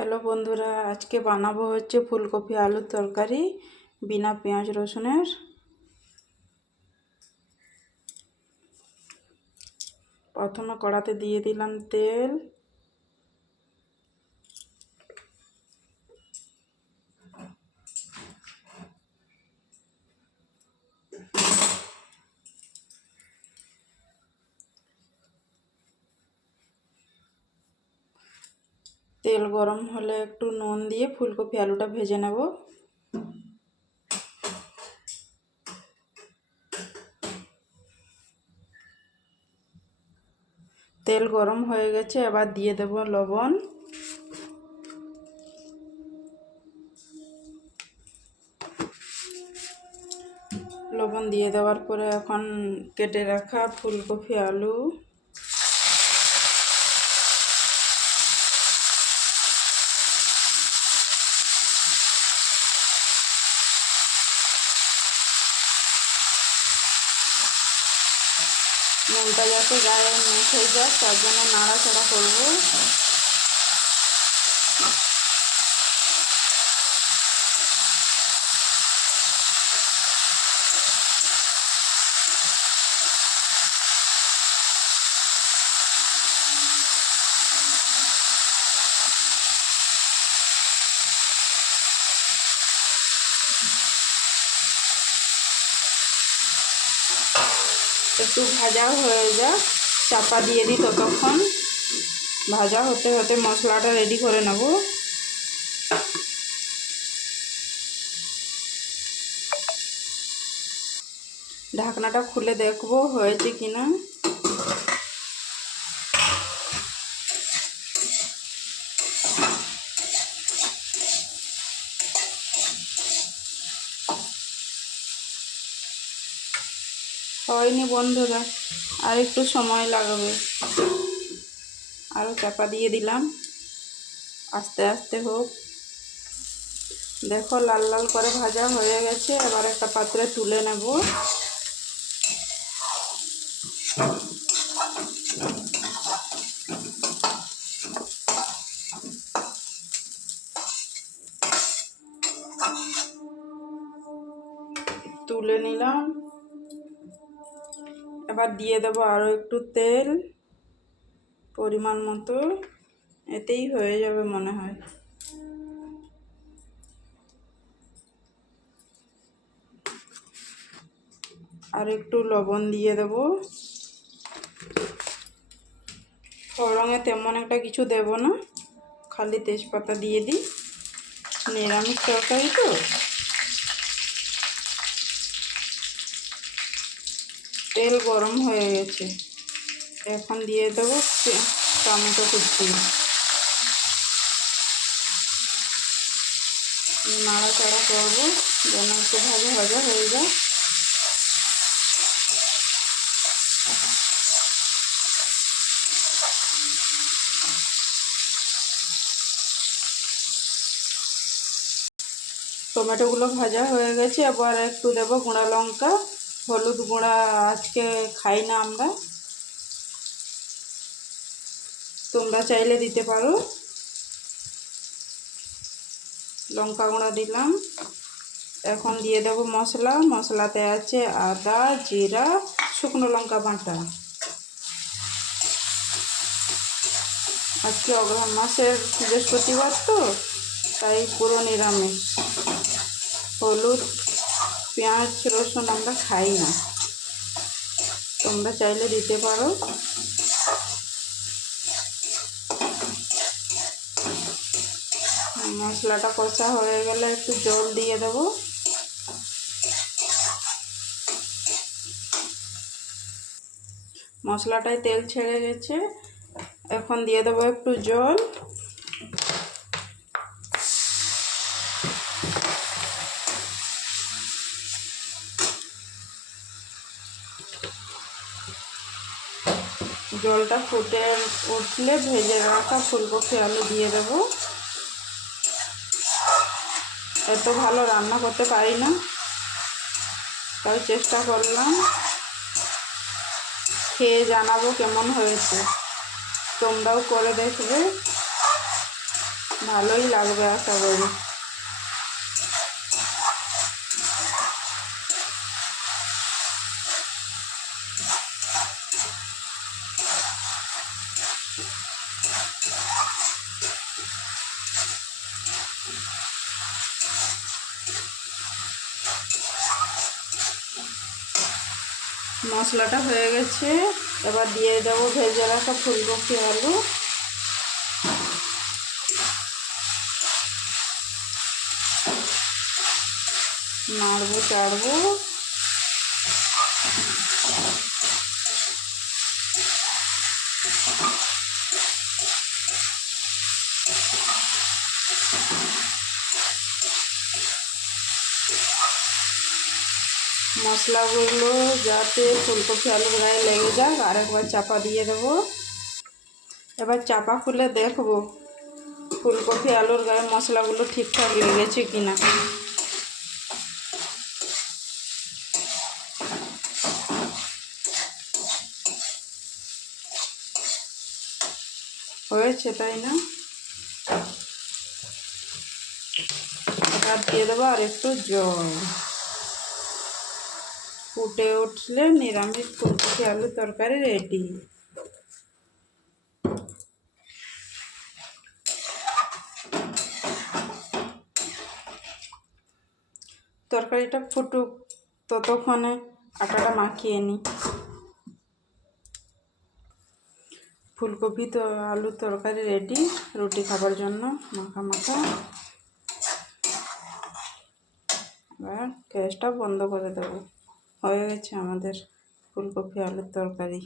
Hello বন্ধুরা, আজকে বানাবো হচ্ছে ফুলকপি আলুর তরকারি বিনা পেঁয়াজ রসুনের। প্রথমে কড়াতে দিয়ে দিলাম তেল। তেল গরম হলে একটু নুন দিয়ে ফুলকপি আলুটা ভেজে নেব। তেল গরম হয়ে গেছে, এবার দিয়ে দেব লবণ। লবণ দিয়ে দেওয়ার পরে এখন কেটে রাখা ফুলকপি আলু নুনটা যাতে গায়ে মেখে যায় তার জন্য নাড়াচাড়া করবো। একটু ভাজা হয়ে যাক, চাপা দিয়ে দিই। ততক্ষণ ভাজা হতে হতে মশলাটা রেডি করে নেব। ঢাকনাটা খুলে দেখব হয়েছে কিনা। হয়নি বন্ধুরা, আর একটু সময় লাগবে। আরও চাপা দিয়ে দিলাম, আস্তে আস্তে হোক। দেখো লাল লাল করে ভাজা হয়ে গেছে। এবার একটা পাত্রে তুলে নেব। তুলে নিলাম। এবার দিয়ে দেবো আরও একটু তেল, পরিমাণ মতো। এতেই হয়ে যাবে মনে হয়। আর একটু লবণ দিয়ে দেব। ফোড়নে তেমন একটা কিছু দেব না, খালি তেজপাতা দিয়ে দিই। নিরামিষ তরকারি তো। তেল গরম হয়ে গেছে, এখন দিয়ে দেবো টমেটো কুচি। নাড়াচাড়া করবো যেন একটু ভাজা ভাজা হয়ে যায়। টমেটোগুলো ভাজা হয়ে গেছে। আবার একটু দেবো গুঁড়া লঙ্কা। হলুদ গুঁড়া আজকে খাই না আমরা, তোমরা চাইলে দিতে পারো। লঙ্কা গুঁড়া দিলাম। এখন দিয়ে দেবো মশলা। মশলাতে আছে আদা, জিরা, শুকনো লঙ্কা বাটা। আজকে অগ্রহায়ণ মাসের বৃহস্পতিবার তো, তাই পুরো নিরামিষ। হলুদ, পেঁয়াজ রসুন আমরা খাই না, তোমরা চাইলে দিতে পারো। মশলাটা কষা হয়ে গেলে একটু জল দিয়ে দেব। মশলাটায় তেল ছেড়ে গেছে, এখন দিয়ে দেবো একটু জল। জলটা ফুটে উঠলে ভেজে রাখা ফুলকপি আলু দিয়ে দেব। এত ভালো রান্না করতে পারি না, তাই চেষ্টা করলাম। খেয়ে জানাবো কেমন হয়েছে, তোমরাও করে দেখবে। ভালোই লাগবে আশা করি। মশলাটা হয়ে গেছে, এবার দিয়ে দেবো ভেজে রাখা ফুলকপি আলু। নাড়বো চাড়বো। মশলাগুলো যাতে ফুলকপি আলুর গায়ে লেগে যাক আরেকবার চাপা দিয়ে দেবো। এবার চাপা খুলে দেখবো ফুলকপি আলুর গায়ে মশলাগুলো ঠিকঠাক লেগেছে কিনা। হয়েছে, তাই না? এবার দিয়ে দেবো আর একটু জল। ফুটে উঠলে নিরামিষ ফুলকপি আলুর তরকারি রেডি। তরকারিটা ফুটুক, ততক্ষণে আটাটা মাখিয়ে নিই। ফুলকপি তো আলুর তরকারি রেডি রুটি খাবার জন্য মাখা মাখা। এবার গ্যাসটা বন্ধ করে দেবো। হয়ে গেছে আমাদের ফুলকপি আলুর তরকারি।